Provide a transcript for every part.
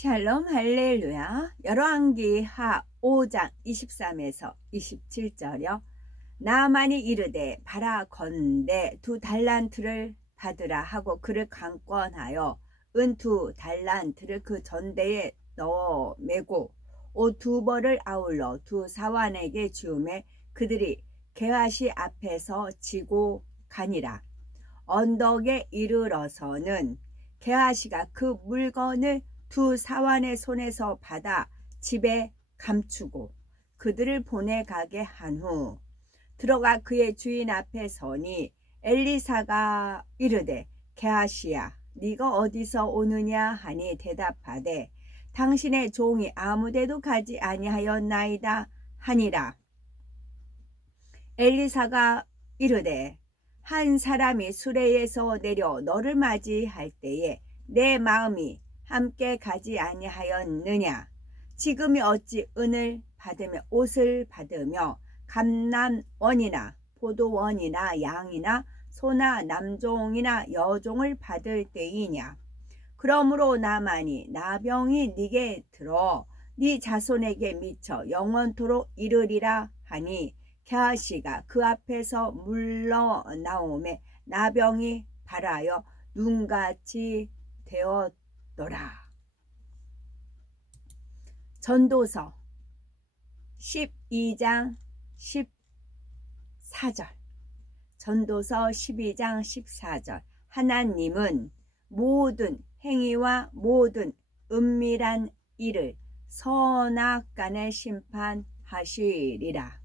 샬롬 할렐루야. 열왕기하 5장 23에서 27절이요. 나만이 이르되 바라건대 2달란트를 받으라 하고 그를 강권하여 은 2달란트를 그 전대에 넣어 매고 옷 2벌을 아울러 2사환에게 주음에 그들이 게하시 앞에서 지고 가니라. 언덕에 이르러서는 게하시가 그 물건을 2사환의 손에서 받아 집에 감추고 그들을 보내가게 한 후 들어가 그의 주인 앞에 서니 엘리사가 이르되 게하시야 네가 어디서 오느냐 하니 대답하되 당신의 종이 아무데도 가지 아니하였나이다 하니라. 엘리사가 이르되 한 사람이 수레에서 내려 너를 맞이할 때에 내 마음이 함께 가지 아니하였느냐. 지금이 어찌 은을 받으며 옷을 받으며 감남원이나 포도원이나 양이나 소나 남종이나 여종을 받을 때이냐. 그러므로 나만이 나병이 네게 들어 네 자손에게 미쳐 영원토록 이르리라 하니 게하시가 그 앞에서 물러나오매 나병이 발하여 눈같이 되었더라. 전도서 12장 14절. 전도서 12장 14절. 하나님은 모든 행위와 모든 은밀한 일을 선악간에 심판하시리라.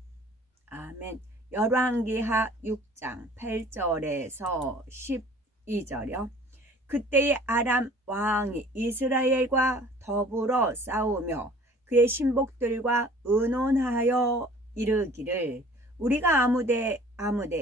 아멘. 열왕기하 6장 8절에서 12절이요. 그때의 아람 왕이 이스라엘과 더불어 싸우며 그의 신복들과 의논하여 이르기를 우리가 아무데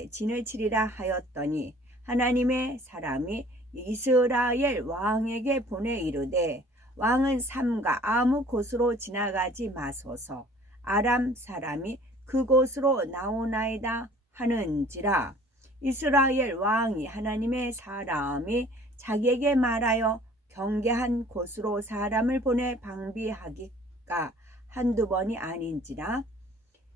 진을 치리라 하였더니 하나님의 사람이 이스라엘 왕에게 보내 이르되 왕은 삼가 아무 곳으로 지나가지 마소서. 아람 사람이 그곳으로 나오나이다 하는지라. 이스라엘 왕이 하나님의 사람이 자기에게 말하여 경계한 곳으로 사람을 보내 방비하기가 한두 번이 아닌지라.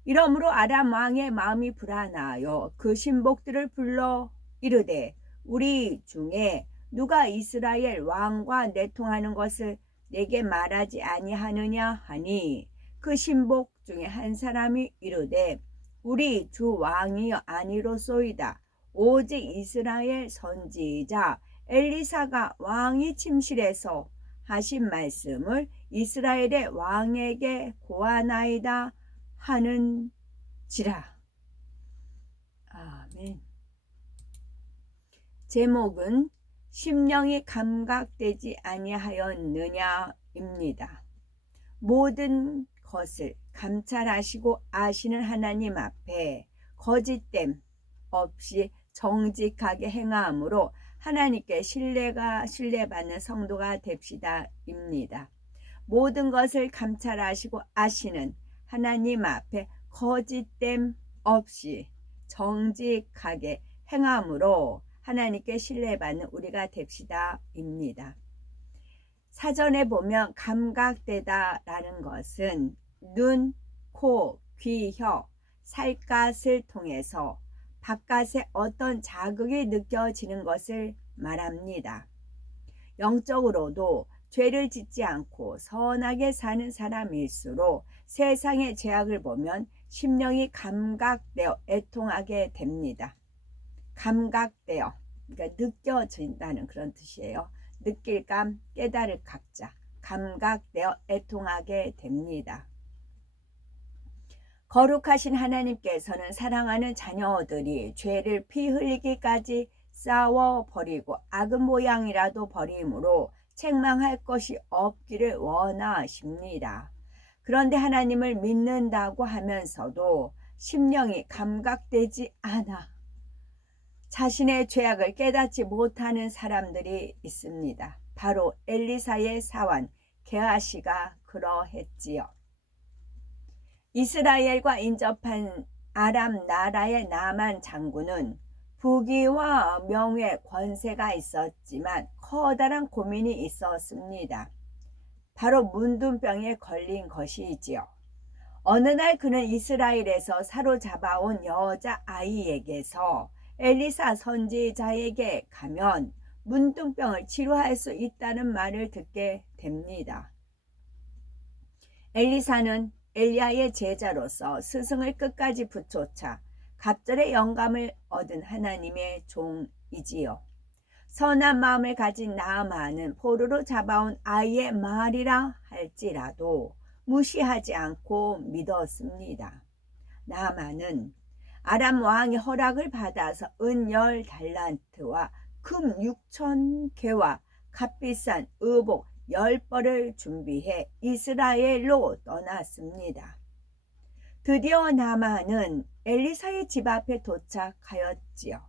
이러므로 아람 왕의 마음이 불안하여 그 신복들을 불러 이르되 우리 중에 누가 이스라엘 왕과 내통하는 것을 내게 말하지 아니하느냐 하니 그 신복 중에 한 사람이 이르되 우리 주 왕이여 아니로소이다. 오직 이스라엘 선지자 엘리사가 왕이 침실에서 하신 말씀을 이스라엘의 왕에게 고하나이다 하는지라. 아멘. 제목은 심령이 감각되지 아니하였느냐입니다. 모든 것을 감찰하시고 아시는 하나님 앞에 거짓됨 없이 정직하게 행함으로 하나님께 신뢰받는 성도가 됩시다입니다. 모든 것을 감찰하시고 아시는 하나님 앞에 거짓됨 없이 정직하게 행함으로 하나님께 신뢰받는 우리가 됩시다입니다. 사전에 보면 감각되다라는 것은 눈, 코, 귀, 혀, 살갗을 통해서 바깥에 어떤 자극이 느껴지는 것을 말합니다. 영적으로도 죄를 짓지 않고 선하게 사는 사람일수록 세상의 죄악을 보면 심령이 감각되어 애통하게 됩니다. 감각되어, 그러니까 느껴진다는 그런 뜻이에요. 느낄감, 깨달을 각자, 감각되어 애통하게 됩니다. 거룩하신 하나님께서는 사랑하는 자녀들이 죄를 피 흘리기까지 싸워버리고 악은 모양이라도 버림으로 책망할 것이 없기를 원하십니다. 그런데 하나님을 믿는다고 하면서도 심령이 감각되지 않아 자신의 죄악을 깨닫지 못하는 사람들이 있습니다. 바로 엘리사의 사환 게하시가 그러했지요. 이스라엘과 인접한 아람 나라의 나만 장군은 부귀와 명예, 권세가 있었지만 커다란 고민이 있었습니다. 바로 문둥병에 걸린 것이지요. 어느 날 그는 이스라엘에서 사로잡아온 여자 아이에게서 엘리사 선지자에게 가면 문둥병을 치료할 수 있다는 말을 듣게 됩니다. 엘리사는 엘리야의 제자로서 스승을 끝까지 붙쫓아 갑절의 영감을 얻은 하나님의 종이지요. 선한 마음을 가진 나아만은 포로로 잡아온 아이의 말이라 할지라도 무시하지 않고 믿었습니다. 나아만은 아람 왕의 허락을 받아서 은 10달란트와 금 6,000개와 값비싼 의복 10벌을 준비해 이스라엘로 떠났습니다. 드디어 나아만은 엘리사의 집 앞에 도착하였지요.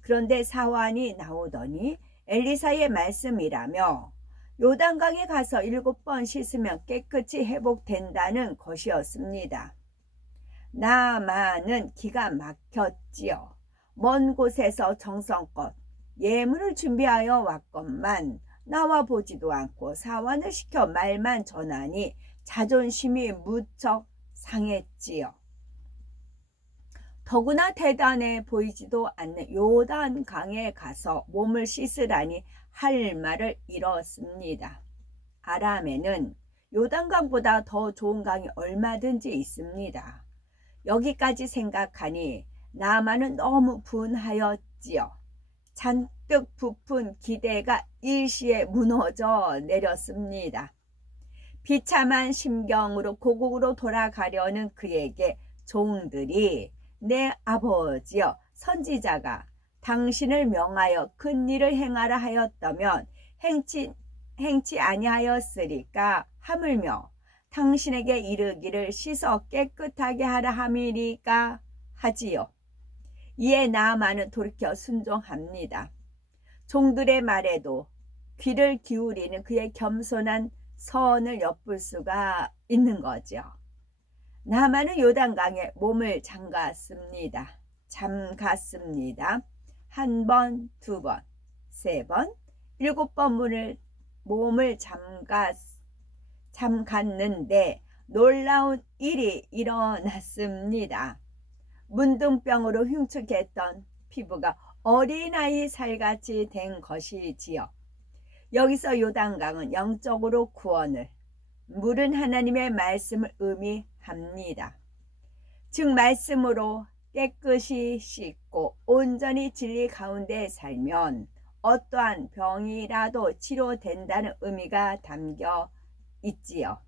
그런데 사환이 나오더니 엘리사의 말씀이라며 요단강에 가서 7번 씻으면 깨끗이 회복된다는 것이었습니다. 나아만은 기가 막혔지요. 먼 곳에서 정성껏 예물을 준비하여 왔건만 나와 보지도 않고 사환을 시켜 말만 전하니 자존심이 무척 상했지요. 더구나 대단해 보이지도 않는 요단강에 가서 몸을 씻으라니 할 말을 잃었습니다. 아람에는 요단강보다 더 좋은 강이 얼마든지 있습니다. 여기까지 생각하니 나아만은 너무 분하였지요. 잔뜩 부푼 기대가 일시에 무너져 내렸습니다. 비참한 심경으로 고국으로 돌아가려는 그에게 종들이 내 아버지여 선지자가 당신을 명하여 큰 일을 행하라 하였다면 행치 아니하였으리까 하물며 당신에게 이르기를 씻어 깨끗하게 하라 함이리까 하지요. 이에 나아만은 돌이켜 순종합니다. 종들의 말에도 귀를 기울이는 그의 겸손한 선을 엿볼 수가 있는 거죠. 나아만은 요단강에 몸을 잠갔습니다. 한 번, 2번, 3번, 7번 몸을 잠갔는데 놀라운 일이 일어났습니다. 문둥병으로 흉측했던 피부가 어린아이 살같이 된 것이지요. 여기서 요단강은 영적으로 구원을, 물은 하나님의 말씀을 의미합니다. 즉 말씀으로 깨끗이 씻고 온전히 진리 가운데 살면 어떠한 병이라도 치료된다는 의미가 담겨 있지요.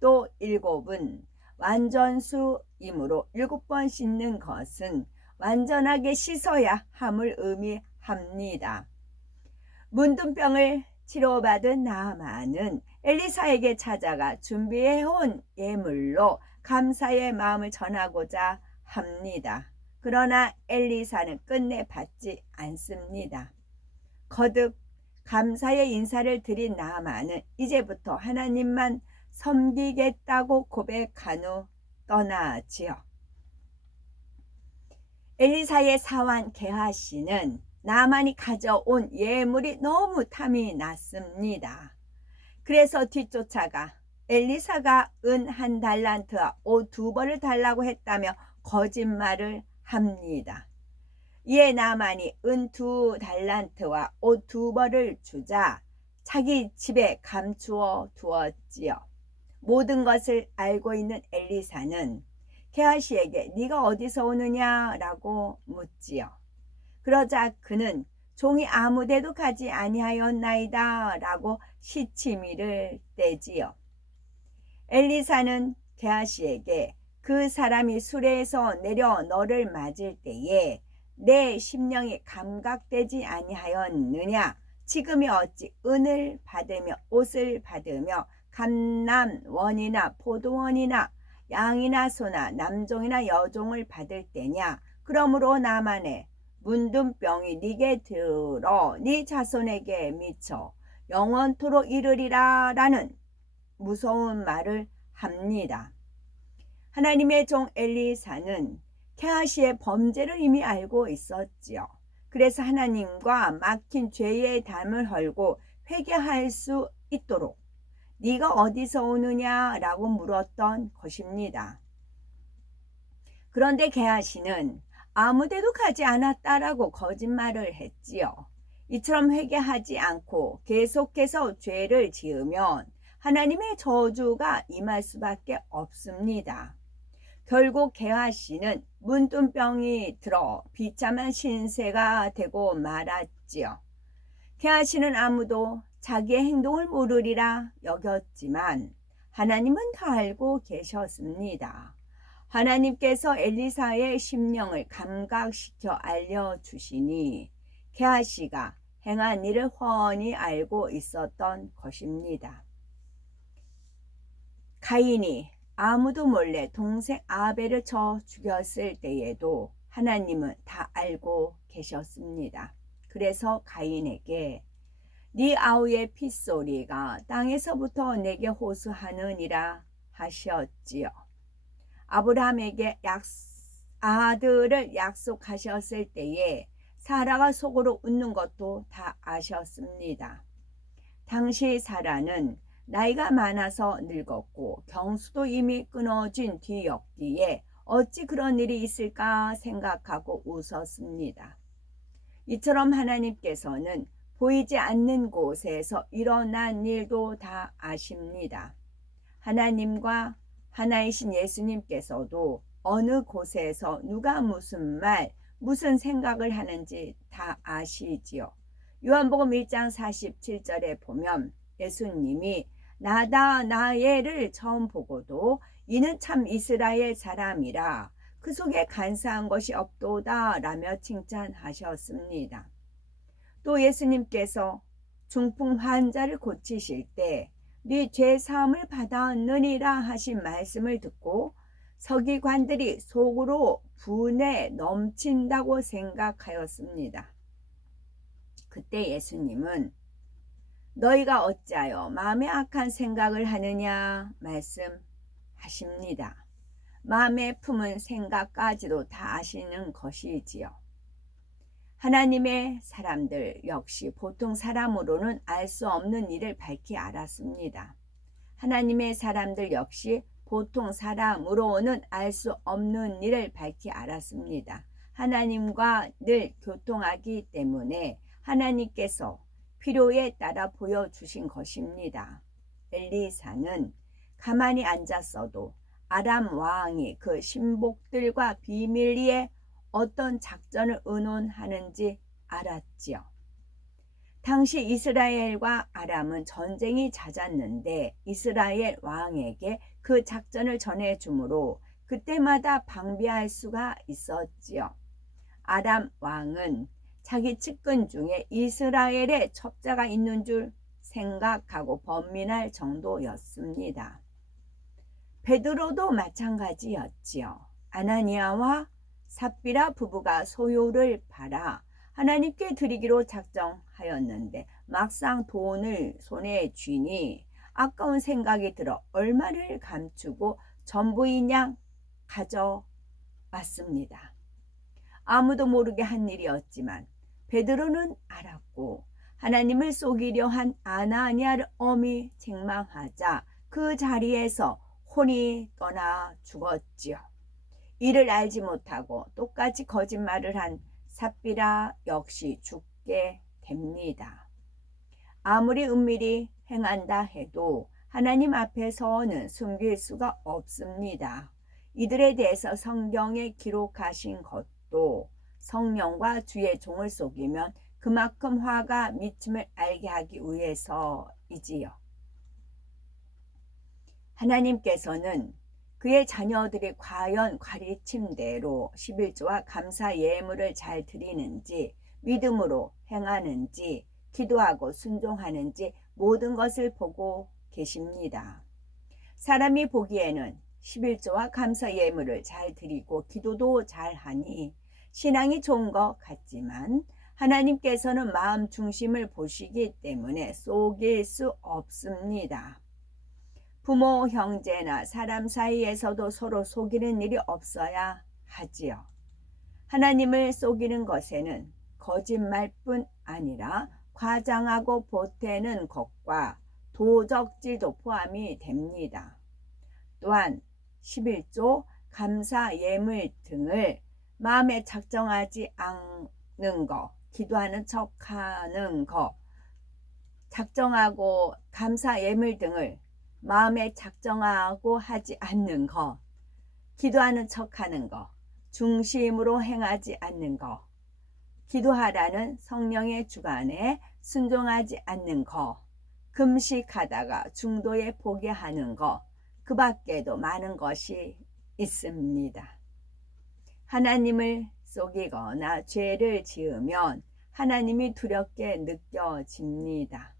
또 7은 완전수이므로 7번 씻는 것은 완전하게 씻어야 함을 의미합니다. 문둥병을 치료받은 나아만은 엘리사에게 찾아가 준비해온 예물로 감사의 마음을 전하고자 합니다. 그러나 엘리사는 끝내 받지 않습니다. 거듭 감사의 인사를 드린 나아만은 이제부터 하나님만 섬기겠다고 고백한 후 떠나지요. 엘리사의 사환 게하시는 나아만이 가져온 예물이 너무 탐이 났습니다. 그래서 뒤쫓아가 엘리사가 은 1달란트와 옷 2벌을 달라고 했다며 거짓말을 합니다. 이에 나아만이 은 2달란트와 옷 2벌을 주자 자기 집에 감추어 두었지요. 모든 것을 알고 있는 엘리사는 게하시에게 네가 어디서 오느냐라고 묻지요. 그러자 그는 종이 아무데도 가지 아니하였나이다 라고 시치미를 떼지요. 엘리사는 게하시에게 그 사람이 수레에서 내려 너를 맞을 때에 내 심령이 감각되지 아니하였느냐? 지금이 어찌 은을 받으며 옷을 받으며 감남원이나 포도원이나 양이나 소나 남종이나 여종을 받을 때냐? 그러므로 나만의 문둥병이 네게 들어 네 자손에게 미쳐 영원토록 이르리라 라는 무서운 말을 합니다. 하나님의 종 엘리사는 게하시의 범죄를 이미 알고 있었지요. 그래서 하나님과 막힌 죄의 담을 헐고 회개할 수 있도록 네가 어디서 오느냐라고 물었던 것입니다. 그런데 게하시는 아무데도 가지 않았다라고 거짓말을 했지요. 이처럼 회개하지 않고 계속해서 죄를 지으면 하나님의 저주가 임할 수밖에 없습니다. 결국 게하시는 문둥병이 들어 비참한 신세가 되고 말았지요. 게하시는 아무도 자기의 행동을 모르리라 여겼지만 하나님은 다 알고 계셨습니다. 하나님께서 엘리사의 심령을 감각시켜 알려주시니 게하시가 행한 일을 훤히 알고 있었던 것입니다. 가인이 아무도 몰래 동생 아벨을 쳐 죽였을 때에도 하나님은 다 알고 계셨습니다. 그래서 가인에게 네 아우의 핏소리가 땅에서부터 내게 호소하느니라 하셨지요. 아브라함에게 아들을 약속하셨을 때에 사라가 속으로 웃는 것도 다 아셨습니다. 당시 사라는 나이가 많아서 늙었고 경수도 이미 끊어진 뒤였기에 어찌 그런 일이 있을까 생각하고 웃었습니다. 이처럼 하나님께서는 보이지 않는 곳에서 일어난 일도 다 아십니다. 하나님과 하나이신 예수님께서도 어느 곳에서 누가 무슨 말, 무슨 생각을 하는지 다 아시지요. 요한복음 1장 47절에 보면 예수님이 나다 나예를 처음 보고도 이는 참 이스라엘 사람이라 그 속에 간사한 것이 없도다 라며 칭찬하셨습니다. 또 예수님께서 중풍 환자를 고치실 때 네 죄 사함을 받았느니라 하신 말씀을 듣고 서기관들이 속으로 분에 넘친다고 생각하였습니다. 그때 예수님은 너희가 어찌하여 마음에 악한 생각을 하느냐 말씀하십니다. 마음에 품은 생각까지도 다 아시는 것이지요. 하나님의 사람들 역시 보통 사람으로는 알 수 없는 일을 밝히 알았습니다. 하나님의 사람들 역시 보통 사람으로는 알 수 없는 일을 밝히 알았습니다. 하나님과 늘 교통하기 때문에 하나님께서 필요에 따라 보여주신 것입니다. 엘리사는 가만히 앉았어도 아람 왕이 그 신복들과 비밀리에 어떤 작전을 의논하는지 알았지요. 당시 이스라엘과 아람은 전쟁이 잦았는데 이스라엘 왕에게 그 작전을 전해주므로 그때마다 방비할 수가 있었지요. 아람 왕은 자기 측근 중에 이스라엘의 첩자가 있는 줄 생각하고 번민할 정도였습니다. 베드로도 마찬가지였지요. 아나니아와 삽비라 부부가 소유를 팔아 하나님께 드리기로 작정하였는데 막상 돈을 손에 쥐니 아까운 생각이 들어 얼마를 감추고 전부인 양 가져왔습니다. 아무도 모르게 한 일이었지만 베드로는 알았고 하나님을 속이려 한 아나니아를 엄히 책망하자 그 자리에서 혼이 떠나 죽었지요. 이를 알지 못하고 똑같이 거짓말을 한 삽비라 역시 죽게 됩니다. 아무리 은밀히 행한다 해도 하나님 앞에서는 숨길 수가 없습니다. 이들에 대해서 성경에 기록하신 것도 성령과 주의 종을 속이면 그만큼 화가 미침을 알게 하기 위해서이지요. 하나님께서는 그의 자녀들이 과연 가르침대로 11조와 감사 예물을 잘 드리는지 믿음으로 행하는지 기도하고 순종하는지 모든 것을 보고 계십니다. 사람이 보기에는 11조와 감사 예물을 잘 드리고 기도도 잘하니 신앙이 좋은 것 같지만 하나님께서는 마음 중심을 보시기 때문에 속일 수 없습니다. 부모, 형제나 사람 사이에서도 서로 속이는 일이 없어야 하지요. 하나님을 속이는 것에는 거짓말뿐 아니라 과장하고 보태는 것과 도적질도 포함이 됩니다. 또한 11조 감사 예물 등을 마음에 작정하지 않는 거, 기도하는 척하는 거, 작정하고 감사 예물 등을 마음에 작정하고 하지 않는 거, 기도하는 척하는 거, 중심으로 행하지 않는 거, 기도하라는 성령의 주관에 순종하지 않는 거, 금식하다가 중도에 포기하는 거, 그 밖에도 많은 것이 있습니다. 하나님을 속이거나 죄를 지으면 하나님이 두렵게 느껴집니다.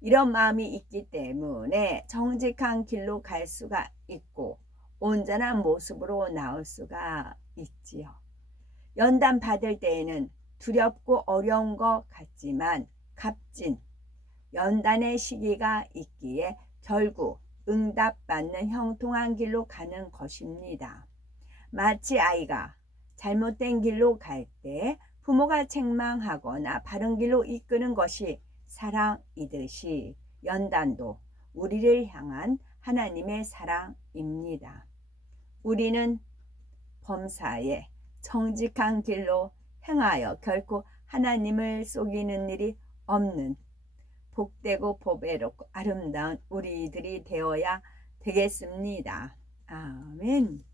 이런 마음이 있기 때문에 정직한 길로 갈 수가 있고 온전한 모습으로 나올 수가 있지요. 연단 받을 때에는 두렵고 어려운 것 같지만 값진 연단의 시기가 있기에 결국 응답받는 형통한 길로 가는 것입니다. 마치 아이가 잘못된 길로 갈 때 부모가 책망하거나 바른 길로 이끄는 것이 사랑이듯이 연단도 우리를 향한 하나님의 사랑입니다. 우리는 범사에 정직한 길로 행하여 결코 하나님을 속이는 일이 없는 복되고 보배롭고 아름다운 우리들이 되어야 되겠습니다. 아멘.